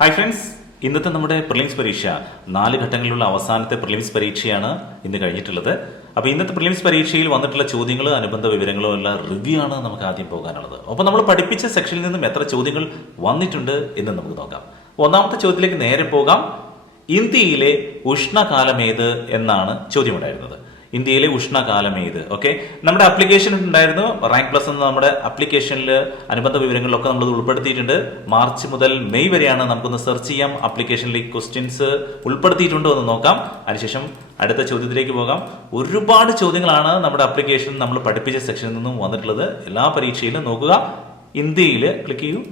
Hi friends, ഇന്നത്തെ നമ്മുടെ prelims പരീക്ഷ 4 ഘട്ടങ്ങളിലുള്ള അവസാനത്തെ പ്രിലിംസ് പരീക്ഷയാണ് ഇന്ന് കഴിഞ്ഞിട്ടുള്ളത്. അപ്പോൾ ഇന്നത്തെ പ്രിലിംസ് പരീക്ഷയിൽ വന്നിട്ടുള്ള ചോദ്യങ്ങൾ, അനുബന്ധ വിവരങ്ങളോ എല്ലാം റിവ്യൂ ആണ് നമുക്ക് ആദ്യം പോകാനുള്ളത്. അപ്പോൾ നമ്മൾ പഠിപ്പിച്ച സെക്ഷനിൽ നിന്നും എത്ര ചോദ്യങ്ങൾ വന്നിട്ടുണ്ട് എന്ന് നമുക്ക് നോക്കാം. ഒന്നാമത്തെ ചോദ്യത്തിലേക്ക് നേരെ പോകാം. ഇന്ത്യയിലെ ഉഷ്ണകാലമേത് എന്നാണ് ചോദ്യമുണ്ടായിരുന്നത്. ഇന്ത്യയിലെ ഉഷ്ണകാലമേത്? ഓക്കെ, നമ്മുടെ ആപ്ലിക്കേഷൻ ഉണ്ടായിരുന്നു റാങ്ക് പ്ലസ് എന്ന നമ്മുടെ ആപ്ലിക്കേഷനിൽ അനുബന്ധ വിവരങ്ങളിലൊക്കെ നമ്മൾ ഉൾപ്പെടുത്തിയിട്ടുണ്ട്. മാർച്ച് മുതൽ മെയ് വരെയാണ്. നമുക്കൊന്ന് സെർച്ച് ചെയ്യാം, ആപ്ലിക്കേഷനിലേക്ക് ക്വസ്റ്റ്യൻസ് ഉൾപ്പെടുത്തിയിട്ടുണ്ടോ എന്ന് നോക്കാം. അതിനുശേഷം അടുത്ത ചോദ്യത്തിലേക്ക് പോകാം. ഒരുപാട് ചോദ്യങ്ങളാണ് നമ്മുടെ ആപ്ലിക്കേഷൻ നമ്മൾ പഠിപ്പിച്ച സെക്ഷനിൽ നിന്നും വന്നിട്ടുള്ളത്. എല്ലാ പരീക്ഷയിലും നോക്കുക. ഇന്ത്യയിൽ ക്ലിക്ക് ചെയ്യൂ.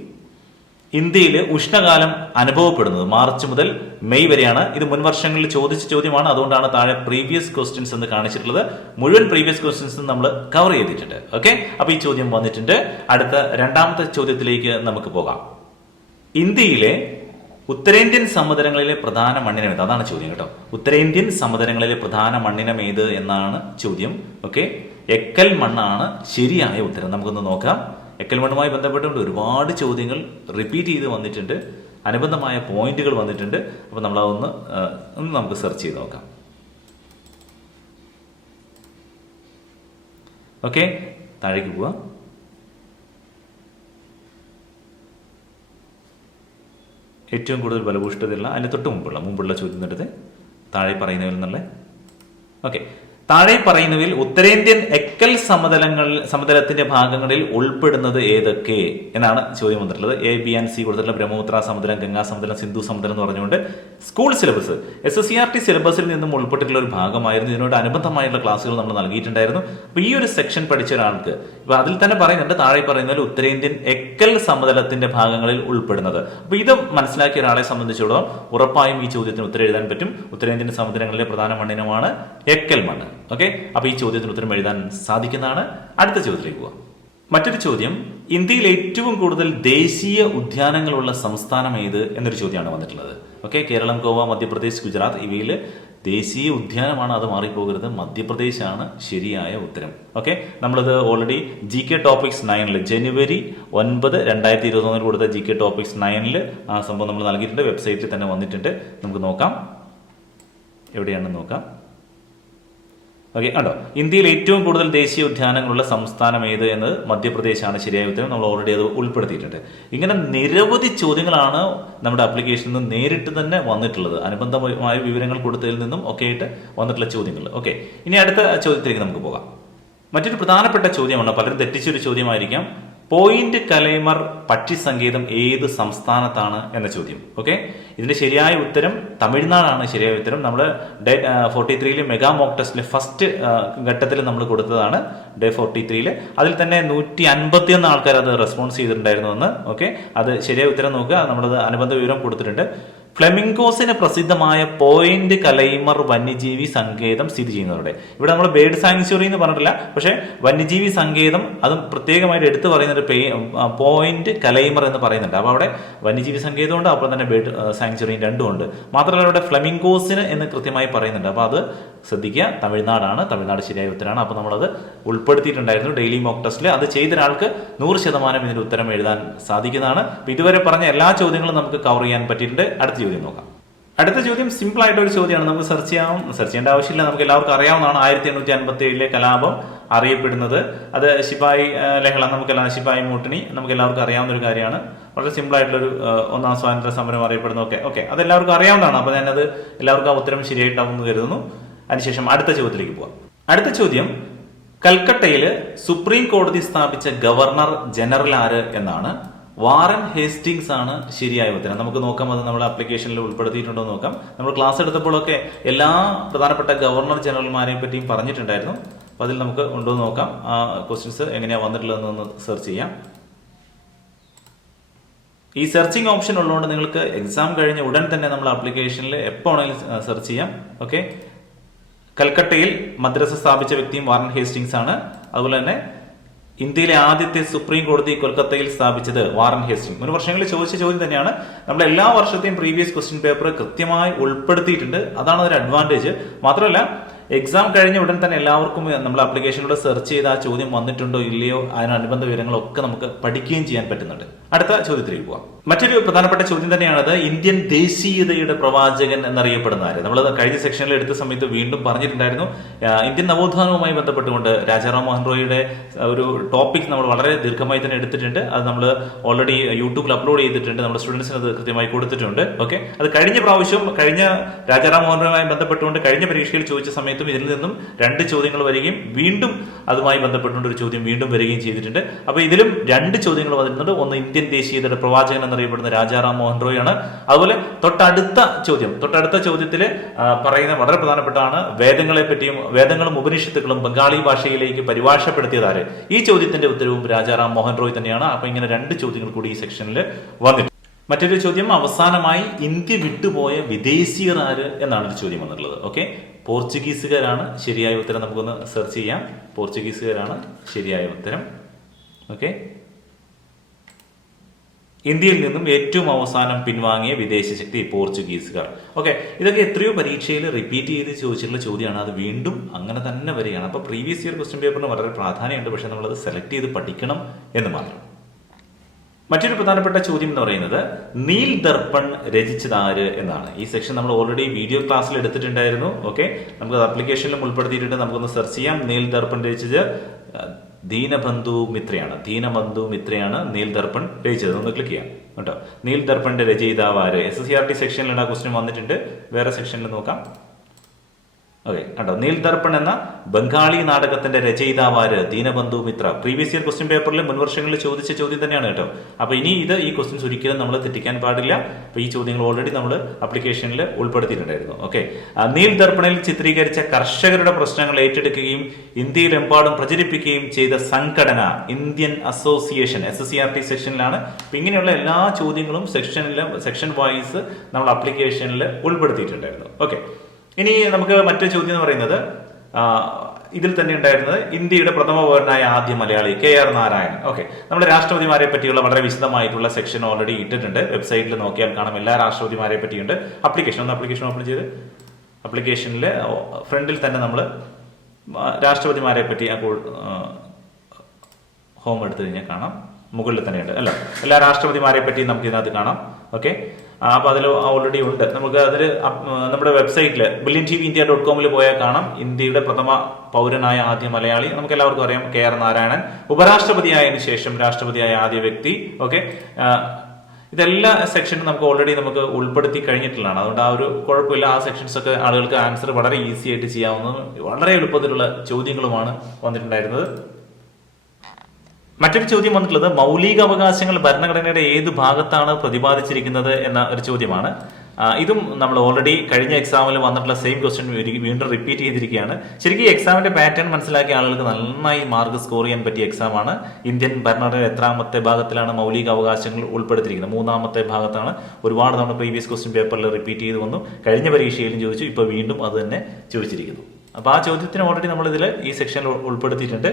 ഇന്ത്യയിൽ ഉഷ്ണകാലം അനുഭവപ്പെടുന്നത് മാർച്ച് മുതൽ മെയ് വരെയാണ്. ഇത് മുൻ വർഷങ്ങളിൽ ചോദിച്ച ചോദ്യമാണ്, അതുകൊണ്ടാണ് താഴെ പ്രീവിയസ് ക്വസ്റ്റ്യൻസ് എന്ന് കാണിച്ചിട്ടുള്ളത്. മുഴുവൻ പ്രീവിയസ് ക്വസ്റ്റ്യൻസ് നമ്മൾ കവർ ചെയ്തിട്ടുണ്ട്. ഓക്കെ, അപ്പൊ ഈ ചോദ്യം വന്നിട്ടുണ്ട്. അടുത്ത രണ്ടാമത്തെ ചോദ്യത്തിലേക്ക് നമുക്ക് പോകാം. ഇന്ത്യയിലെ ഉത്തരേന്ത്യൻ സമതലങ്ങളിലെ പ്രധാന മണ്ണിനം ഏത്? അതാണ് ചോദ്യം കേട്ടോ. ഉത്തരേന്ത്യൻ സമതലങ്ങളിലെ പ്രധാന മണ്ണിനം ഏത് എന്നാണ് ചോദ്യം. ഓക്കെ, എക്കൽ മണ്ണാണ് ശരിയായ ഉത്തരം. നമുക്കൊന്ന് നോക്കാം. എക്കൽ മണ്ണുമായി ബന്ധപ്പെട്ടുകൊണ്ട് ഒരുപാട് ചോദ്യങ്ങൾ റിപ്പീറ്റ് ചെയ്ത് വന്നിട്ടുണ്ട്. അനുബന്ധമായ പോയിന്റുകൾ വന്നിട്ടുണ്ട്. അപ്പോൾ നമ്മളതൊന്ന് നമുക്ക് സെർച്ച് ചെയ്ത് നോക്കാം. ഓക്കെ, താഴേക്ക് പോവാം. ഏറ്റവും കൂടുതൽ ഫലഭൂഷ്ഠതയുള്ള അതിന് തൊട്ട് മുമ്പുള്ള ചോദ്യം എടുത്ത് താഴെ പറയുന്നതിൽ നിന്നുള്ള. ഓക്കെ, താഴെ പറയുന്നതിൽ ഉത്തരേന്ത്യൻ എക്കൽ സമതലത്തിന്റെ ഭാഗങ്ങളിൽ ഉൾപ്പെടുന്നത് ഏതൊക്കെ എന്നാണ് ചോദ്യം വന്നിട്ടുള്ളത്. എ, ബി ആൻഡ് സി കൊടുത്തിട്ടുള്ള ബ്രഹ്മപുത്ര സമതലം, ഗംഗാ സമതലം, സിന്ധു സമതലം എന്ന് പറഞ്ഞുകൊണ്ട് സ്കൂൾ സിലബസ് SSCRT സിലബസിൽ നിന്നും ഉൾപ്പെട്ടിട്ടുള്ള ഒരു ഭാഗമായിരുന്നു. ഇതിനോട് അനുബന്ധമായുള്ള ക്ലാസ്സുകൾ നമ്മൾ നൽകിയിട്ടുണ്ടായിരുന്നു. അപ്പൊ ഈ ഒരു സെക്ഷൻ പഠിച്ച ഒരാൾക്ക് ഇപ്പൊ അതിൽ തന്നെ പറയുന്നുണ്ട്, താഴെ പറയുന്നതിൽ ഉത്തരേന്ത്യൻ എക്കൽ സമതലത്തിന്റെ ഭാഗങ്ങളിൽ ഉൾപ്പെടുന്നത്. അപ്പൊ ഇത് മനസ്സിലാക്കിയ ഒരാളെ സംബന്ധിച്ചിടത്തോളം ഉറപ്പായും ഈ ചോദ്യത്തിന് ഉത്തരം എഴുതാൻ പറ്റും. ഉത്തരേന്ത്യൻ സമതലങ്ങളിലെ പ്രധാന മണ്ണിനമാണ് എക്കൽ മണ്ണ്. ഓക്കെ, അപ്പൊ ഈ ചോദ്യത്തിന് ഉത്തരം എഴുതാൻ സാധിക്കുന്നതാണ്. അടുത്ത ചോദ്യത്തിലേക്ക് പോവാം. മറ്റൊരു ചോദ്യം, ഇന്ത്യയിൽ ഏറ്റവും കൂടുതൽ ദേശീയ ഉദ്യാനങ്ങളുള്ള സംസ്ഥാനം ഏത് എന്നൊരു ചോദ്യമാണ് വന്നിട്ടുള്ളത്. ഓക്കെ, കേരളം, ഗോവ, മധ്യപ്രദേശ്, ഗുജറാത്ത് ഇവയിൽ ദേശീയ ഉദ്യാനമാണ്. അത് മാറിപ്പോകരുത്, മധ്യപ്രദേശ് ആണ് ശരിയായ ഉത്തരം. ഓക്കെ, നമ്മളത് ഓൾറെഡി GK ടോപ്പിക്സ് 9 ജനുവരി 9, 2021 കൊടുത്ത GK ടോപ്പിക്സ് 9 ആ സംഭവം നമ്മൾ നൽകിയിട്ടുണ്ട്. വെബ്സൈറ്റിൽ തന്നെ വന്നിട്ടുണ്ട്. നമുക്ക് നോക്കാം, എവിടെയാണെന്ന് നോക്കാം. ഓക്കെ, കണ്ടോ, ഇന്ത്യയിൽ ഏറ്റവും കൂടുതൽ ദേശീയ ഉദ്യാനങ്ങളുള്ള സംസ്ഥാനം ഏത് എന്നത് മധ്യപ്രദേശാണ് ശരിയായ ഉത്തരം. നമ്മൾ ഓൾറെഡി അത് ഉൾപ്പെടുത്തിയിട്ടുണ്ട്. ഇങ്ങനെ നിരവധി ചോദ്യങ്ങളാണ് നമ്മുടെ ആപ്ലിക്കേഷനിൽ നിന്ന് നേരിട്ട് തന്നെ വന്നിട്ടുള്ളത്. അനുബന്ധമായ വിവരങ്ങൾ കൊടുത്തതിൽ നിന്നും ഒക്കെ ആയിട്ട് വന്നിട്ടുള്ള ചോദ്യങ്ങൾ. ഓക്കെ, ഇനി അടുത്ത ചോദ്യത്തിലേക്ക് നമുക്ക് പോകാം. മറ്റൊരു പ്രധാനപ്പെട്ട ചോദ്യമാണ്, പലരും തെറ്റിച്ചൊരു ചോദ്യമായിരിക്കാം. പോയിന്റ് കലൈമർ പക്ഷി സങ്കേതം ഏത് സംസ്ഥാനത്താണ് എന്ന ചോദ്യം. ഓക്കെ, ഇതിന്റെ ശരിയായ ഉത്തരം തമിഴ്നാടാണ് ശരിയായ ഉത്തരം. നമ്മൾ ഡേ 43 മെഗാ മോക്ക് ടെസ്റ്റിലെ ഫസ്റ്റ് ഘട്ടത്തിൽ നമ്മൾ കൊടുത്തതാണ്. ഡേ 43 അതിൽ തന്നെ 151 ആൾക്കാർ അത് റെസ്പോൺസ് ചെയ്തിട്ടുണ്ടായിരുന്നു എന്ന്. ഓക്കെ, അത് ശരിയായ ഉത്തരം നോക്കുക. നമ്മളത് അനുബന്ധ വിവരം കൊടുത്തിട്ടുണ്ട്. ഫ്ലെമിംഗോസിന് പ്രസിദ്ധമായ പോയിന്റ് കലൈമർ വന്യജീവി സങ്കേതം സ്ഥിതി ചെയ്യുന്നവരുടെ, ഇവിടെ നമ്മൾ ബേർഡ് സാങ്ച്വറി എന്ന് പറഞ്ഞിട്ടില്ല, പക്ഷെ വന്യജീവി സങ്കേതം അതും പ്രത്യേകമായിട്ട് എടുത്തു പറയുന്ന പോയിന്റ് കലൈമർ എന്ന് പറയുന്നുണ്ട്. അപ്പോൾ അവിടെ വന്യജീവി സങ്കേതമുണ്ട്, അപ്പോൾ തന്നെ ബേർഡ് സാങ്ച്വറിയും രണ്ടും ഉണ്ട്. മാത്രമല്ല അവിടെ ഫ്ലെമിംഗോസിന് എന്ന് കൃത്യമായി പറയുന്നുണ്ട്. അപ്പോൾ അത് ശ്രദ്ധിക്കുക, തമിഴ്നാടാണ്. തമിഴ്നാട് ശരിയായ ഉത്തരമാണ്. അപ്പോൾ നമ്മളത് ഉൾപ്പെടുത്തിയിട്ടുണ്ടായിരുന്നു ഡെയിലി മോക്ക് ടെസ്റ്റിൽ. അത് ചെയ്ത ഒരാൾക്ക് 100% ഇതിന്റെ ഉത്തരം എഴുതാൻ സാധിക്കുന്നതാണ്. ഇതുവരെ പറഞ്ഞ എല്ലാ ചോദ്യങ്ങളും നമുക്ക് കവർ ചെയ്യാൻ പറ്റിയിട്ടുണ്ട്. അടുത്ത ചോദ്യം നോക്കാം. അടുത്ത ചോദ്യം സിമ്പിൾ ആയിട്ട് ഒരു ചോദ്യമാണ്. നമുക്ക് സെർച്ച് ചെയ്യേണ്ട ആവശ്യമില്ല, നമുക്ക് എല്ലാവർക്കും അറിയാവുന്നതാണ്. 1857 കലാപം അറിയപ്പെടുന്നത് അത് ശിപായി ലഹള, നമുക്കെല്ലാം ശിപായി മൂട്ടിണി നമുക്ക് എല്ലാവർക്കും അറിയാവുന്ന ഒരു കാര്യമാണ്. വളരെ സിമ്പിൾ ആയിട്ടുള്ളൊരു ഒന്നാം സ്വാതന്ത്ര്യ സമരം അറിയപ്പെടുന്നതൊക്കെ. ഓക്കെ, അത് എല്ലാവർക്കും അറിയാവുന്നതാണ്. അപ്പോൾ ഞാനത് എല്ലാവർക്കും ആ ഉത്തരം ശരിയായിട്ടാവുമെന്ന് കരുതുന്നു. അതിനുശേഷം അടുത്ത ചോദ്യത്തിലേക്ക് പോവാം. അടുത്ത ചോദ്യം, കൽക്കട്ടയിൽ സുപ്രീം കോടതി സ്ഥാപിച്ച ഗവർണർ ജനറൽ ആര് എന്നാണ്. വാറൻ ഹേസ്റ്റിങ്സ് ആണ് ശരിയായ ഉത്തരം. നമുക്ക് നോക്കാം, അത് നമ്മൾ ആപ്ലിക്കേഷനിൽ ഉൾപ്പെടുത്തിയിട്ടുണ്ടോ എന്ന് നോക്കാം. നമ്മൾ ക്ലാസ് എടുത്തപ്പോഴൊക്കെ എല്ലാ പ്രധാനപ്പെട്ട ഗവർണർ ജനറൽമാരെ പറ്റിയും പറഞ്ഞിട്ടുണ്ടായിരുന്നു. അപ്പോൾ അതിൽ നമുക്ക് ഉണ്ടോ എന്ന് നോക്കാം. ആ ക്വസ്റ്റ്യൻസ് എങ്ങനെയാണ് വന്നിട്ടുള്ളതെന്ന് സെർച്ച് ചെയ്യാം. ഈ സെർച്ചിങ് ഓപ്ഷൻ ഉള്ളതുകൊണ്ട് നിങ്ങൾക്ക് എക്സാം കഴിഞ്ഞ ഉടൻ തന്നെ നമ്മൾ ആപ്ലിക്കേഷനിൽ എപ്പോൾ വേണമെങ്കിലും സെർച്ച് ചെയ്യാം. ഓക്കെ, കൽക്കട്ടയിൽ മദ്രസ സ്ഥാപിച്ച വ്യക്തിയും വാറൻ ഹേസ്റ്റിങ്സ് ആണ്. അതുപോലെ തന്നെ ഇന്ത്യയിലെ ആദ്യത്തെ സുപ്രീം കോടതി കൊൽക്കത്തയിൽ സ്ഥാപിച്ചത് വാറൻ ഹേസ്റ്റിംഗ്. മുൻ വർഷങ്ങളിൽ ചോദിച്ച ചോദ്യം തന്നെയാണ്. നമ്മൾ എല്ലാ വർഷത്തെയും പ്രീവിയസ് ക്വസ്റ്റ്യൻ പേപ്പർ കൃത്യമായി ഉൾപ്പെടുത്തിയിട്ടുണ്ട്. അതാണ് ഒരു അഡ്വാൻറ്റേജ്. മാത്രമല്ല എക്സാം കഴിഞ്ഞ ഉടൻ തന്നെ എല്ലാവർക്കും നമ്മൾ ആപ്ലിക്കേഷനിലൂടെ സെർച്ച് ചെയ്ത് ആ ചോദ്യം വന്നിട്ടുണ്ടോ ഇല്ലയോ അതിനനുബന്ധ വിവരങ്ങളൊക്കെ നമുക്ക് പഠിക്കുകയും ചെയ്യാൻ പറ്റുന്നുണ്ട്. അടുത്ത ചോദ്യത്തിലേക്ക് പോവാം. മറ്റൊരു പ്രധാനപ്പെട്ട ചോദ്യം തന്നെയാണത്. ഇന്ത്യൻ ദേശീയതയുടെ പ്രവാചകൻ എന്നറിയപ്പെടുന്ന ആര്? നമ്മൾ കഴിഞ്ഞ സെക്ഷനിൽ എടുത്ത സമയത്ത് വീണ്ടും പറഞ്ഞിട്ടുണ്ടായിരുന്നു. ഇന്ത്യൻ നവോത്ഥാനവുമായി ബന്ധപ്പെട്ടുകൊണ്ട് രാജാറാം മോഹൻ റോയിയുടെ ഒരു ടോപ്പിക് നമ്മൾ വളരെ ദീർഘമായി തന്നെ എടുത്തിട്ടുണ്ട്. അത് നമ്മൾ ഓൾറെഡി യൂട്യൂബിൽ അപ്ലോഡ് ചെയ്തിട്ടുണ്ട്. നമ്മുടെ സ്റ്റുഡൻസിന് അത് കൃത്യമായി കൊടുത്തിട്ടുണ്ട്. ഓക്കെ, അത് കഴിഞ്ഞ പ്രാവശ്യം കഴിഞ്ഞ രാജാറാം മോഹൻ റോയുമായി ബന്ധപ്പെട്ടുകൊണ്ട് കഴിഞ്ഞ പരീക്ഷയിൽ ചോദിച്ച സമയത്തും ഇതിൽ നിന്നും 2 ചോദ്യങ്ങൾ വരികയും വീണ്ടും അതുമായി ബന്ധപ്പെട്ടുകൊണ്ട് ഒരു ചോദ്യം വീണ്ടും വരികയും ചെയ്തിട്ടുണ്ട്. അപ്പൊ ഇതിലും 2 ചോദ്യങ്ങൾ വന്നിട്ടുണ്ട്. ഒന്ന് ഇന്ത്യൻ ദേശീയതയുടെ പ്രവാചകൻ എന്നറിയപ്പെടുന്ന രാജാറാം മോഹൻ റോയ് ആണ്. അതുപോലെ തൊട്ടടുത്ത ചോദ്യത്തിൽ പറയുന്ന വളരെ പ്രധാനപ്പെട്ടാണ് വേദങ്ങളെ പറ്റിയും വേദങ്ങളും ഉപനിഷത്തുക്കളും ബംഗാളി ഭാഷയിലേക്ക് പരിഭാഷപ്പെടുത്തിയതാര്? ഈ ചോദ്യത്തിന്റെ ഉത്തരവും രാജാറാം മോഹൻ റോയ് തന്നെയാണ്. അപ്പൊ ഇങ്ങനെ 2 ചോദ്യങ്ങൾ കൂടി ഈ സെക്ഷനിൽ വന്നിട്ടുണ്ട്. മറ്റൊരു ചോദ്യം അവസാനമായി ഇന്ത്യ വിട്ടുപോയ വിദേശീയർ ആര് എന്നാണ് ഒരു ചോദ്യം വന്നിട്ടുള്ളത്. ഓക്കെ, പോർച്ചുഗീസുകാരാണ് ശരിയായ ഉത്തരം. നമുക്കൊന്ന് സെർച്ച് ചെയ്യാം. പോർച്ചുഗീസുകാരാണ് ശരിയായ ഉത്തരം. ഓക്കെ, ഇന്ത്യയിൽ നിന്നും ഏറ്റവും അവസാനം പിൻവാങ്ങിയ വിദേശ ശക്തി പോർച്ചുഗീസുകാർ. ഓക്കെ, ഇതൊക്കെ എത്രയോ പരീക്ഷയിൽ റിപ്പീറ്റ് ചെയ്ത് ചോദിച്ചിട്ടുള്ള ചോദ്യമാണ്. അത് വീണ്ടും അങ്ങനെ തന്നെ വരികയാണ്. അപ്പോൾ പ്രീവിയസ് ഇയർ ക്വസ്റ്റ്യൻ പേപ്പറിന് വളരെ പ്രാധാന്യമുണ്ട്. പക്ഷെ നമ്മളത് സെലക്ട് ചെയ്ത് പഠിക്കണം എന്ന് മാത്രം. മറ്റൊരു പ്രധാനപ്പെട്ട ചോദ്യം എന്ന് പറയുന്നത് നീൽ ദർപ്പൺ രചിച്ചത് ആര് എന്നാണ്. ഈ സെക്ഷൻ നമ്മൾ ഓൾറെഡി വീഡിയോ ക്ലാസ്സിൽ എടുത്തിട്ടുണ്ടായിരുന്നു. ഓക്കെ, നമുക്ക് ആപ്ലിക്കേഷനിലും ഉൾപ്പെടുത്തിയിട്ടുണ്ട്. നമുക്കൊന്ന് സെർച്ച് ചെയ്യാം. നീൽ ദർപ്പൺ രചിച്ചത് ദീനബന്ധു മിത്രയാണ് നീൽ ദർപ്പൺ രചിച്ചത്. ഒന്ന് ക്ലിക്ക് ചെയ്യാം കേട്ടോ. നീൽ ദർപ്പണിന്റെ രചയിതാവ് ആര്? SSCRT സെക്ഷനിലാണ് ആ ക്വസ്റ്റ്യൻ വന്നിട്ടുണ്ട്. വേറെ സെക്ഷനിൽ നോക്കാം. ഓക്കെ, കേട്ടോ. നീൽ ദർപ്പൺ എന്ന ബംഗാളി നാടകത്തിന്റെ രചയിതാവ് ആര്? ദീനബന്ധു മിത്ര. പ്രീവിയസ് ഇയർ ക്വസ്റ്റ്യൻ പേപ്പറിൽ മുൻവർഷങ്ങളിൽ ചോദിച്ച ചോദ്യം തന്നെയാണ് കേട്ടോ. അപ്പൊ ഇനി ഈ ക്വസ്റ്റ്യൻസ് ഒരിക്കലും നമ്മൾ തെറ്റിക്കാൻ പാടില്ല. അപ്പൊ ഈ ചോദ്യങ്ങൾ ഓൾറെഡി നമ്മൾ ആപ്ലിക്കേഷനിൽ ഉൾപ്പെടുത്തിയിട്ടുണ്ടായിരുന്നു. ഓക്കെ, നീൽ ദർപ്പണിൽ ചിത്രീകരിച്ച കർഷകരുടെ പ്രശ്നങ്ങൾ ഏറ്റെടുക്കുകയും ഇന്ത്യയിലെമ്പാടും പ്രചരിപ്പിക്കുകയും ചെയ്ത സംഘടന ഇന്ത്യൻ അസോസിയേഷൻ. SSCRT സെക്ഷനിലാണ്. അപ്പൊ ഇങ്ങനെയുള്ള എല്ലാ ചോദ്യങ്ങളും സെക്ഷൻ വൈസ് നമ്മൾ ആപ്ലിക്കേഷനിൽ ഉൾപ്പെടുത്തിയിട്ടുണ്ടായിരുന്നു. ഓക്കെ, ഇനി നമുക്ക് മറ്റൊരു ചോദ്യം എന്ന് പറയുന്നത് ഇതിൽ തന്നെ ഉണ്ടായിരുന്നത് ഇന്ത്യയുടെ പ്രഥമ പൗരനായ ആദ്യ മലയാളി KR നാരായണൻ. ഓക്കെ, നമ്മുടെ രാഷ്ട്രപതിമാരെ പറ്റിയുള്ള വളരെ വിശദമായിട്ടുള്ള സെക്ഷൻ ഓൾറെഡി ഇട്ടിട്ടുണ്ട്. വെബ്സൈറ്റിൽ നോക്കിയാൽ കാണാം. എല്ലാ രാഷ്ട്രപതിമാരെ പറ്റിയുണ്ട്. ആപ്ലിക്കേഷൻ ഓപ്പൺ ചെയ്ത് ആപ്ലിക്കേഷനിൽ ഫ്രണ്ടിൽ തന്നെ നമ്മൾ രാഷ്ട്രപതിമാരെ പറ്റി ഹോം എടുത്തു കഴിഞ്ഞാൽ കാണാം. മുകളിൽ തന്നെയുണ്ട് അല്ല, എല്ലാ രാഷ്ട്രപതിമാരെ പറ്റി നമുക്ക് ഇതിനകത്ത് കാണാം. ഓക്കെ, അപ്പൊ അതിൽ ഓൾറെഡി ഉണ്ട്. നമുക്ക് അതിൽ നമ്മുടെ വെബ്സൈറ്റിൽ brilliantvindia.com പോയാൽ കാണാം. ഇന്ത്യയുടെ പ്രഥമ പൗരനായ ആദ്യ മലയാളി നമുക്ക് എല്ലാവർക്കും അറിയാം KR നാരായണൻ. ഉപരാഷ്ട്രപതിയായതിനു ശേഷം രാഷ്ട്രപതിയായ ആദ്യ വ്യക്തി. ഓക്കെ, ഇതെല്ലാ സെക്ഷനും നമുക്ക് ഓൾറെഡി ഉൾപ്പെടുത്തി കഴിഞ്ഞിട്ടുള്ളതാണ്. അതുകൊണ്ട് ആ ഒരു കുഴപ്പമില്ല. ആ സെക്ഷൻസ് ഒക്കെ ആളുകൾക്ക് ആൻസർ വളരെ ഈസി ആയിട്ട് ചെയ്യാവുന്നതും വളരെ എളുപ്പത്തിലുള്ള ചോദ്യങ്ങളുമാണ് വന്നിട്ടുണ്ടായിരുന്നത്. മറ്റൊരു ചോദ്യം വന്നിട്ടുള്ളത് മൗലിക അവകാശങ്ങൾ ഭരണഘടനയുടെ ഏത് ഭാഗത്താണ് പ്രതിപാദിച്ചിരിക്കുന്നത് എന്ന ഒരു ചോദ്യമാണ്. ഇതും നമ്മൾ ഓൾറെഡി കഴിഞ്ഞ എക്സാമിൽ വന്നിട്ടുള്ള സെയിം ക്വസ്റ്റ്യൻ വീണ്ടും റിപ്പീറ്റ് ചെയ്തിരിക്കുകയാണ്. ശരിക്കും ഈ എക്സാമിന്റെ പാറ്റേൺ മനസ്സിലാക്കിയ ആളുകൾക്ക് നന്നായി മാർക്ക് സ്കോർ ചെയ്യാൻ പറ്റിയ എക്സാമാണ്. ഇന്ത്യൻ ഭരണഘടന എത്രാമത്തെ ഭാഗത്തിലാണ് മൗലിക അവകാശങ്ങൾ ഉൾപ്പെടുത്തിയിരിക്കുന്നത്? 3ാമത്തെ ഭാഗത്താണ്. ഒരുപാട് തവണ പ്രീവിയസ് ക്വസ്റ്റ്യൻ പേപ്പറിൽ റിപ്പീറ്റ് ചെയ്ത് വന്നു. കഴിഞ്ഞ പരീക്ഷയിലും ചോദിച്ചു. ഇപ്പോൾ വീണ്ടും അത് തന്നെ ചോദിച്ചിരിക്കുന്നു. അപ്പൊ ആ ചോദ്യത്തിന് ഓൾറെഡി നമ്മൾ ഇതിൽ ഈ സെക്ഷനിൽ ഉൾപ്പെടുത്തിയിട്ടുണ്ട്.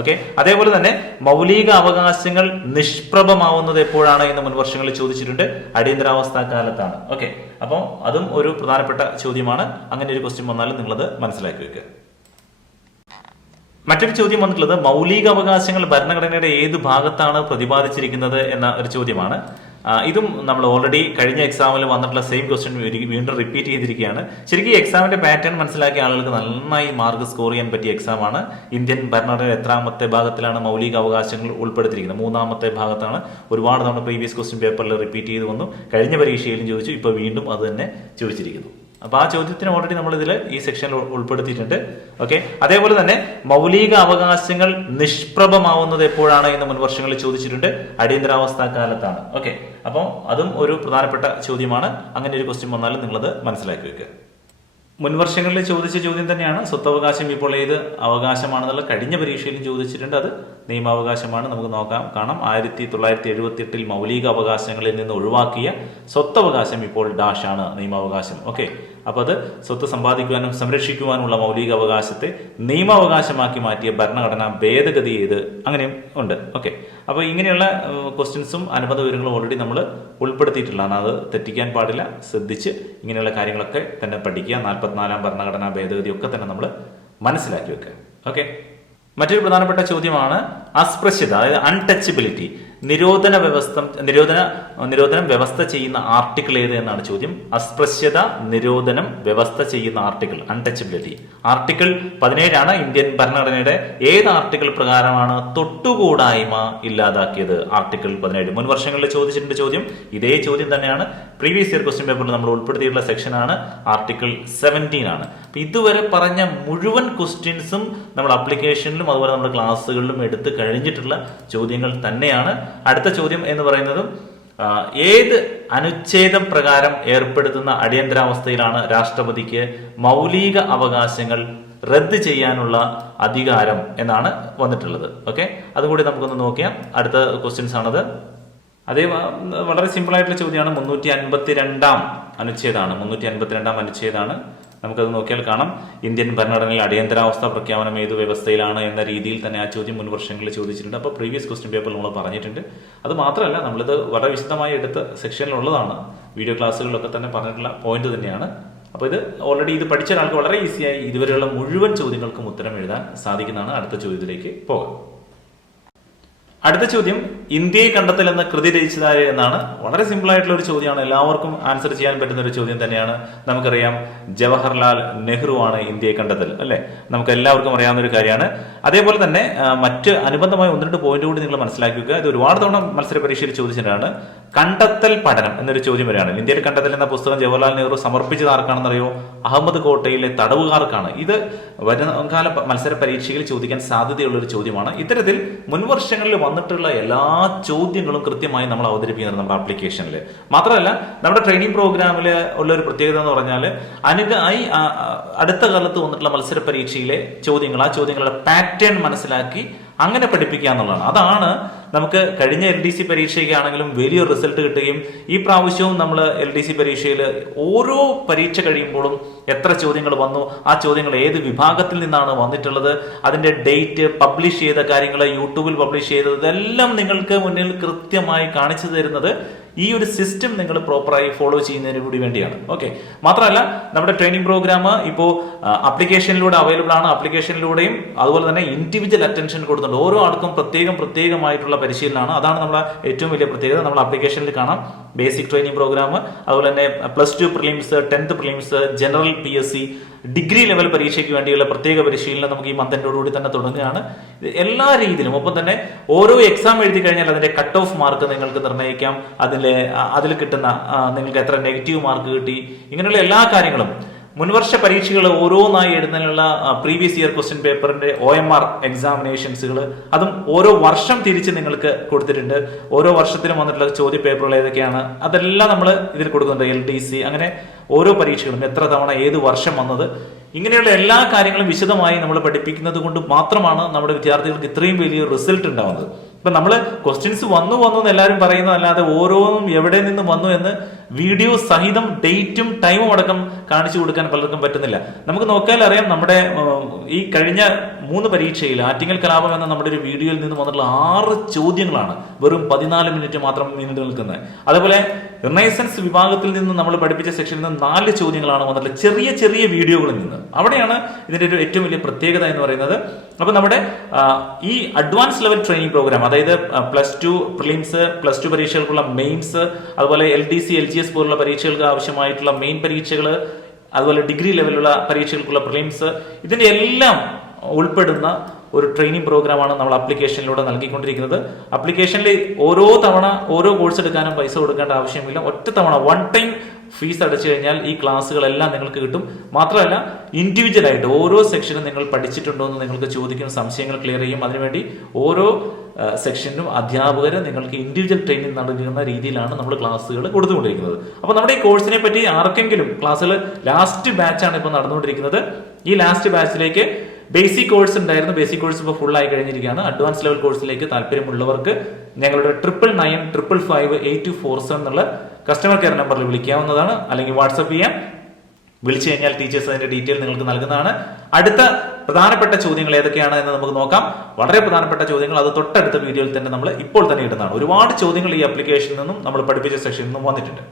ഓക്കെ, അതേപോലെ തന്നെ മൗലിക അവകാശങ്ങൾ നിഷ്പ്രഭമാവുന്നത് എപ്പോഴാണ് എന്ന് മുൻവർഷങ്ങളിൽ ചോദിച്ചിട്ടുണ്ട്. അടിയന്തരാവസ്ഥ കാലത്താണ്. ഓക്കെ, അപ്പം അതും ഒരു പ്രധാനപ്പെട്ട ചോദ്യമാണ്. അങ്ങനെ ഒരു ക്വസ്റ്റ്യൻ വന്നാലും നിങ്ങളത് മനസ്സിലാക്കി വെക്കുക. മറ്റൊരു ചോദ്യം വന്നിട്ടുള്ളത് മൗലിക അവകാശങ്ങൾ ഭരണഘടനയുടെ ഏത് ഭാഗത്താണ് പ്രതിപാദിച്ചിരിക്കുന്നത് എന്ന ഒരു ചോദ്യമാണ്. ഇതും നമ്മൾ ഓൾറെഡി കഴിഞ്ഞ എക്സാമിൽ വന്നിട്ടുള്ള സെയിം ക്വസ്റ്റ്യൻ വീണ്ടും റിപ്പീറ്റ് ചെയ്തിരിക്കുകയാണ്. ശരിക്കും ഈ എക്സാമിന്റെ പാറ്റേൺ മനസ്സിലാക്കിയ ആളുകൾക്ക് നന്നായി മാർക്ക് സ്കോർ ചെയ്യാൻ പറ്റിയ എക്സാമാണ്. ഇന്ത്യൻ ഭരണഘടന എത്രാമത്തെ ഭാഗത്തിലാണ് മൗലിക അവകാശങ്ങൾ ഉൾപ്പെടുത്തിയിരിക്കുന്നത്? 3ാമത്തെ ഭാഗത്താണ്. ഒരുപാട് തവണ പ്രീവിയസ് ക്വസ്റ്റ്യൻ പേപ്പറിൽ റിപ്പീറ്റ് ചെയ്ത് വന്നു. കഴിഞ്ഞ പരീക്ഷയിലും ചോദിച്ചു. ഇപ്പോൾ വീണ്ടും അത് തന്നെ ചോദിച്ചിരിക്കുന്നു. അപ്പൊ ആ ചോദ്യത്തിന് ഓൾറെഡി നമ്മൾ ഇതിൽ ഈ സെക്ഷനിൽ ഉൾപ്പെടുത്തിയിട്ടുണ്ട്. ഓക്കെ, അതേപോലെ തന്നെ മൗലിക അവകാശങ്ങൾ നിഷ്പ്രഭമാവുന്നത് എപ്പോഴാണ് എന്ന് മുൻവർഷങ്ങളിൽ ചോദിച്ചിട്ടുണ്ട്. അടിയന്തരാവസ്ഥ കാലത്താണ്. ഓക്കെ, അപ്പം അതും ഒരു പ്രധാനപ്പെട്ട ചോദ്യമാണ്. അങ്ങനെ ഒരു ക്വസ്റ്റ്യൻ വന്നാലും നിങ്ങളത് മനസ്സിലാക്കി വെക്കുക. മുൻവർഷങ്ങളിൽ ചോദിച്ച ചോദ്യം തന്നെയാണ്. സ്വത്തവകാശം ഇപ്പോൾ ഏത് അവകാശമാണെന്നുള്ള കഴിഞ്ഞ പരീക്ഷയിലും ചോദിച്ചിട്ടുണ്ട്. അത് നിയമാവകാശമാണ്. നമുക്ക് കാണാം 1978 മൗലിക അവകാശങ്ങളിൽ നിന്ന് ഒഴിവാക്കിയ സ്വത്തവകാശം ഇപ്പോൾ ഡാഷാണ് നിയമാവകാശം. ഓക്കെ, അപ്പൊ അത് സ്വത്ത് സമ്പാദിക്കുവാനും സംരക്ഷിക്കുവാനുള്ള മൗലിക അവകാശത്തെ നിയമാവകാശമാക്കി മാറ്റിയ ഭരണഘടനാ ഭേദഗതി ഏത്? അങ്ങനെയും ഉണ്ട്. ഓക്കെ, അപ്പൊ ഇങ്ങനെയുള്ള ക്വസ്റ്റ്യൻസും അനുബന്ധ വിവരങ്ങളും ഓൾറെഡി നമ്മൾ ഉൾപ്പെടുത്തിയിട്ടുള്ളതാണ്. അത് തെറ്റിക്കാൻ പാടില്ല. ശ്രദ്ധിച്ച് ഇങ്ങനെയുള്ള കാര്യങ്ങളൊക്കെ തന്നെ പഠിക്കുക. 44ാം ഭരണഘടനാ ഭേദഗതി ഒക്കെ തന്നെ നമ്മൾ മനസ്സിലാക്കി വെക്കുക. ഓക്കെ, മറ്റൊരു പ്രധാനപ്പെട്ട ചോദ്യമാണ് അസ്പൃശ്യത, അതായത് അൺടച്ചബിലിറ്റി. നിരോധനം വ്യവസ്ഥ ചെയ്യുന്ന ആർട്ടിക്കിൾ ഏത് എന്നാണ് ചോദ്യം. അസ്പൃശ്യത നിരോധനം വ്യവസ്ഥ ചെയ്യുന്ന ആർട്ടിക്കിൾ, അൺടച്ചബിലിറ്റി. ആർട്ടിക്കിൾ 17 ആണ് ഇന്ത്യൻ ഭരണഘടനയുടെ ഏത് ആർട്ടിക്കിൾ പ്രകാരമാണ് തൊട്ടുകൂടായ്മ ഇല്ലാതാക്കിയത്? ആർട്ടിക്കിൾ 17. മുൻ വർഷങ്ങളിൽ ചോദിച്ചിട്ടുണ്ട് ചോദ്യം. ഇതേ ചോദ്യം തന്നെയാണ് പ്രീവിയസ് ഇയർ ക്വസ്റ്റ്യൻ പേപ്പറിൽ നമ്മൾ ഉൾപ്പെടുത്തിയിട്ടുള്ള സെക്ഷനാണ് ആർട്ടിക്കിൾ 17 ആണ്. അപ്പൊ ഇതുവരെ പറഞ്ഞ മുഴുവൻ ക്വസ്റ്റ്യൻസും നമ്മൾ അപ്ലിക്കേഷനിലും അതുപോലെ നമ്മുടെ ക്ലാസ്സുകളിലും എടുത്ത് കഴിഞ്ഞിട്ടുള്ള ചോദ്യങ്ങൾ തന്നെയാണ്. അടുത്ത ചോദ്യം എന്ന് പറയുന്നതും ഏത് അനുച്ഛേദം പ്രകാരം ഏർപ്പെടുത്തുന്ന അടിയന്തരാവസ്ഥയിലാണ് രാഷ്ട്രപതിക്ക് മൗലിക അവകാശങ്ങൾ റദ്ദ് ചെയ്യാനുള്ള അധികാരം എന്നാണ് വന്നിട്ടുള്ളത്. ഓക്കെ, അതുകൂടി നമുക്കൊന്ന് നോക്കിയാൽ അടുത്ത ക്വസ്റ്റ്യൻസ് ആണത്. അതേ വളരെ സിമ്പിൾ ആയിട്ടുള്ള ചോദ്യമാണ്. 352 അനുച്ഛേദമാണ്. 352 അനുച്ഛേദമാണ്. നമുക്കത് നോക്കിയാൽ കാണാം, ഇന്ത്യൻ ഭരണഘടനയിൽ അടിയന്തരാവസ്ഥ പ്രഖ്യാപനം ഏതു വ്യവസ്ഥയിലാണ് എന്ന രീതിയിൽ തന്നെ ആ ചോദ്യം മുൻ വർഷങ്ങളിൽ ചോദിച്ചിട്ടുണ്ട്. അപ്പോൾ പ്രീവിയസ് ക്വസ്റ്റ്യൻ പേപ്പറിൽ നമ്മൾ പറഞ്ഞിട്ടുണ്ട്. അത് മാത്രമല്ല, നമ്മളിത് വളരെ വിശദമായി എടുത്ത സെക്ഷനിലുള്ളതാണ്. വീഡിയോ ക്ലാസ്സുകളിലൊക്കെ തന്നെ പറഞ്ഞിട്ടുള്ള പോയിന്റ് തന്നെയാണ്. അപ്പോൾ ഇത് ഓൾറെഡി ഇത് പഠിച്ച ഒരാൾക്ക് വളരെ ഈസിയായി ഇതുവരെയുള്ള മുഴുവൻ ചോദ്യങ്ങൾക്കും ഉത്തരം എഴുതാൻ സാധിക്കുന്നതാണ്. അടുത്ത ചോദ്യത്തിലേക്ക് പോകാം. അടുത്ത ചോദ്യം, ഇന്ത്യയെ കണ്ടെത്തൽ എന്ന കൃതി രചിച്ചതാര് എന്നാണ്. വളരെ സിമ്പിൾ ആയിട്ടുള്ള ഒരു ചോദ്യമാണ്. എല്ലാവർക്കും ആൻസർ ചെയ്യാൻ പറ്റുന്ന ഒരു ചോദ്യം തന്നെയാണ്. നമുക്കറിയാം, ജവഹർലാൽ നെഹ്റു ആണ് ഇന്ത്യയെ കണ്ടെത്തൽ, അല്ലെ? നമുക്ക് എല്ലാവർക്കും അറിയാവുന്ന ഒരു കാര്യമാണ്. അതേപോലെ തന്നെ മറ്റ് അനുബന്ധമായ 1-2 പോയിന്റ് കൂടി നിങ്ങൾ മനസ്സിലാക്കുക. ഇത് ഒരുപാട് തവണ മത്സര പരീക്ഷയിൽ ചോദിച്ചിട്ടാണ്. കണ്ടെത്തൽ പഠനം എന്നൊരു ചോദ്യം വരെയാണ്. ഇന്ത്യയിൽ കണ്ടെത്തൽ എന്ന പുസ്തകം ജവഹർലാൽ നെഹ്റു സമർപ്പിച്ചത് ആർക്കാണെന്നറിയോ? അഹമ്മദ് കോട്ടയിലെ തടവുകാർക്കാണ്. ഇത് വരുംകാല മത്സര പരീക്ഷയിൽ ചോദിക്കാൻ സാധ്യതയുള്ള ഒരു ചോദ്യമാണ്. ഇത്തരത്തിൽ മുൻവർഷങ്ങളിൽ വന്നിട്ടുള്ള എല്ലാ ചോദ്യങ്ങളും കൃത്യമായി നമ്മൾ അവതരിപ്പിക്കുന്നത് നമ്മുടെ ആപ്ലിക്കേഷനിൽ. മാത്രമല്ല, നമ്മുടെ ട്രെയിനിങ് പ്രോഗ്രാമിൽ ഉള്ള ഒരു പ്രത്യേകത എന്ന് പറഞ്ഞാൽ അടുത്ത കാലത്ത് വന്നിട്ടുള്ള മത്സര പരീക്ഷയിലെ ചോദ്യങ്ങൾ, ആ ചോദ്യങ്ങളുടെ പാറ്റേൺ മനസ്സിലാക്കി അങ്ങനെ പഠിപ്പിക്കുക എന്നുള്ളതാണ്. അതാണ് നമുക്ക് കഴിഞ്ഞ LDC പരീക്ഷയ്ക്കാണെങ്കിലും വലിയ റിസൾട്ട് കിട്ടുകയും ഈ പ്രാവശ്യവും നമ്മൾ LDC പരീക്ഷയിൽ ഓരോ പരീക്ഷ കഴിയുമ്പോഴും എത്ര ചോദ്യങ്ങൾ വന്നു, ആ ചോദ്യങ്ങൾ ഏത് വിഭാഗത്തിൽ നിന്നാണ് വന്നിട്ടുള്ളത്, അതിന്റെ ഡേറ്റ്, പബ്ലിഷ് ചെയ്ത കാര്യങ്ങൾ, യൂട്യൂബിൽ പബ്ലിഷ് ചെയ്തത്, ഇതെല്ലാം നിങ്ങൾക്ക് മുന്നിൽ കൃത്യമായി കാണിച്ചു തരുന്നത് ഈ ഒരു സിസ്റ്റം നിങ്ങൾ പ്രോപ്പറായി ഫോളോ ചെയ്യുന്നതിന് കൂടി വേണ്ടിയാണ്. ഓക്കെ, മാത്രമല്ല നമ്മുടെ ട്രെയിനിങ് പ്രോഗ്രാം ഇപ്പോൾ ആപ്ലിക്കേഷനിലൂടെ അവൈലബിൾ ആണ്. ആപ്ലിക്കേഷനിലൂടെയും അതുപോലെ തന്നെ ഇൻഡിവിജ്വൽ അറ്റൻഷൻ കൊടുക്കുന്നുണ്ട്. ഓരോ ആൾക്കും പ്രത്യേകമായിട്ടുള്ള പരിശീലനമാണ്. അതാണ് നമ്മുടെ ഏറ്റവും വലിയ പ്രത്യേകത. നമ്മൾ ആപ്ലിക്കേഷനിൽ കാണാം ബേസിക് ട്രെയിനിങ് പ്രോഗ്രാം, അതുപോലെ തന്നെ +2 prelims, 10th prelims, general PSC, degree level പരീക്ഷയ്ക്ക് വേണ്ടിയുള്ള പ്രത്യേക പരിശീലനം നമുക്ക് ഈ മന്തിനോടുകൂടി തന്നെ തുടങ്ങുകയാണ്. എല്ലാ രീതിയിലും. ഒപ്പം തന്നെ ഓരോ എക്സാം എഴുതി കഴിഞ്ഞാൽ അതിന്റെ കട്ട് ഓഫ് മാർക്ക് നിങ്ങൾക്ക് നിർണ്ണയിക്കാം. അതിൽ കിട്ടുന്ന നിങ്ങൾക്ക് എത്ര നെഗറ്റീവ് മാർക്ക് കിട്ടി, ഇങ്ങനെയുള്ള എല്ലാ കാര്യങ്ങളും മുൻവർഷ പരീക്ഷകൾ ഓരോന്നായി എഴുതുന്നതിനുള്ള പ്രീവിയസ് ഇയർ ക്വസ്റ്റ്യൻ പേപ്പറിന്റെ OMR എക്സാമിനേഷൻസുകൾ, അതും ഓരോ വർഷം തിരിച്ച് നിങ്ങൾക്ക് കൊടുത്തിട്ടുണ്ട്. ഓരോ വർഷത്തിലും വന്നിട്ടുള്ള ചോദ്യ പേപ്പറുകൾ ഏതൊക്കെയാണ്, അതെല്ലാം നമ്മൾ ഇതിൽ കൊടുക്കുന്നുണ്ട്. LDC, അങ്ങനെ ഓരോ പരീക്ഷകളും എത്ര തവണ ഏത് വർഷം വന്നത്, ഇങ്ങനെയുള്ള എല്ലാ കാര്യങ്ങളും വിശദമായി നമ്മൾ പഠിപ്പിക്കുന്നത് കൊണ്ട് മാത്രമാണ് നമ്മുടെ വിദ്യാർത്ഥികൾക്ക് ഇത്രയും വലിയ റിസൾട്ട് ഉണ്ടാവുന്നത്. ഇപ്പൊ നമ്മൾ ക്വസ്റ്റ്യൻസ് വന്നു എന്ന് എല്ലാവരും പറയുന്നതല്ലാതെ ഓരോന്നും എവിടെ നിന്ന് വന്നു എന്ന് വീഡിയോ സഹിതം ഡേറ്റും ടൈമും അടക്കം കാണിച്ചു കൊടുക്കാൻ പലർക്കും പറ്റുന്നില്ല. നമുക്ക് നോക്കിയാൽ അറിയാം, നമ്മുടെ ഈ കഴിഞ്ഞ 3 പരീക്ഷയിൽ ആറ്റിങ്ങൽ കലാപം എന്ന നമ്മുടെ ഒരു വീഡിയോയിൽ നിന്ന് വന്നിട്ടുള്ള 6 ചോദ്യങ്ങളാണ് വെറും 14 മിനിറ്റ് മാത്രം നീണ്ടു നിൽക്കുന്നത്. അതേപോലെ റിനൈസൻസ് വിഭാഗത്തിൽ നിന്ന് നമ്മൾ പഠിപ്പിച്ച സെക്ഷനിൽ നിന്ന് 4 ചോദ്യങ്ങളാണ് വന്നിട്ടുള്ളത് ചെറിയ വീഡിയോകളിൽ നിന്ന്. അവിടെയാണ് ഇതിന്റെ ഒരു ഏറ്റവും വലിയ പ്രത്യേകത എന്ന് പറയുന്നത്. അപ്പൊ നമ്മുടെ ഈ അഡ്വാൻസ് ലെവൽ ട്രെയിനിങ് പ്രോഗ്രാം, അതായത് +2 പ്രിലിംസ്, +2 പരീക്ഷകൾക്കുള്ള മെയിൻസ്, അതുപോലെ LDC, LGS പോലുള്ള പരീക്ഷകൾക്ക് ആവശ്യമായിട്ടുള്ള മെയിൻ പരീക്ഷകൾ, അതുപോലെ ഡിഗ്രി ലെവലുള്ള പരീക്ഷകൾക്കുള്ള പ്രിലിംസ്, ഇതിന്റെ എല്ലാം ഉൾപ്പെടുന്ന ഒരു ട്രെയിനിങ് പ്രോഗ്രാമാണ് നമ്മൾ ആപ്ലിക്കേഷനിലൂടെ നൽകിക്കൊണ്ടിരിക്കുന്നത്. ആപ്ലിക്കേഷനിൽ ഓരോ തവണ ഓരോ കോഴ്സ് എടുക്കാനും പൈസ കൊടുക്കേണ്ട ആവശ്യമില്ല. ഒറ്റ തവണ 1 ടൈം ഫീസ് അടച്ചു കഴിഞ്ഞാൽ ഈ ക്ലാസ്സുകളെല്ലാം നിങ്ങൾക്ക് കിട്ടും. മാത്രമല്ല, ഇൻഡിവിജ്വൽ ആയിട്ട് ഓരോ സെക്ഷനും നിങ്ങൾ പഠിച്ചിട്ടുണ്ടോ എന്ന് നിങ്ങൾക്ക് ചോദിക്കുന്ന സംശയങ്ങൾ ക്ലിയർ ചെയ്യും. അതിനുവേണ്ടി ഓരോ സെക്ഷനിലും അധ്യാപകർ നിങ്ങൾക്ക് ഇൻഡിവിജ്വൽ ട്രെയിനിങ് നൽകുന്ന രീതിയിലാണ് നമ്മൾ ക്ലാസ്സുകൾ കൊടുത്തുകൊണ്ടിരിക്കുന്നത്. അപ്പോൾ നമ്മുടെ ഈ കോഴ്സിനെ പറ്റി ആർക്കെങ്കിലും ക്ലാസ്സുകൾ ലാസ്റ്റ് ബാച്ചാണ് ഇപ്പോൾ നടന്നുകൊണ്ടിരിക്കുന്നത്. ഈ ലാസ്റ്റ് ബാച്ചിലേക്ക് ബേസിക് കോഴ്സ് ഉണ്ടായിരുന്നു. ബേസിക് കോഴ്സ് ഇപ്പോൾ ഫുൾ ആയി കഴിഞ്ഞിരിക്കുകയാണ്. അഡ്വാൻസ് ലെവൽ കോഴ്സിലേക്ക് താല്പര്യമുള്ളവർക്ക് ഞങ്ങളുടെ 99955847 എന്നുള്ള കസ്റ്റമർ കെയർ നമ്പറിൽ വിളിക്കാവുന്നതാണ്. അല്ലെങ്കിൽ വാട്സ്ആപ്പ് ചെയ്യാം. വിളിച്ചു കഴിഞ്ഞാൽ ടീച്ചേഴ്സ് അതിന്റെ ഡീറ്റെയിൽ നിങ്ങൾക്ക് നൽകുന്നതാണ്. അടുത്ത പ്രധാനപ്പെട്ട ചോദ്യങ്ങൾ ഏതൊക്കെയാണ് എന്ന് നമുക്ക് നോക്കാം. വളരെ പ്രധാനപ്പെട്ട ചോദ്യങ്ങൾ അത് തൊട്ടടുത്ത വീഡിയോയിൽ തന്നെ നമ്മൾ ഇപ്പോൾ തന്നെ ഇടുന്നതാണ്. ഒരുപാട് ചോദ്യങ്ങൾ ഈ ആപ്ലിക്കേഷനിൽ നിന്നും നമ്മൾ പഠിപ്പിച്ച സെക്ഷനിൽ നിന്നും വന്നിട്ടുണ്ട്.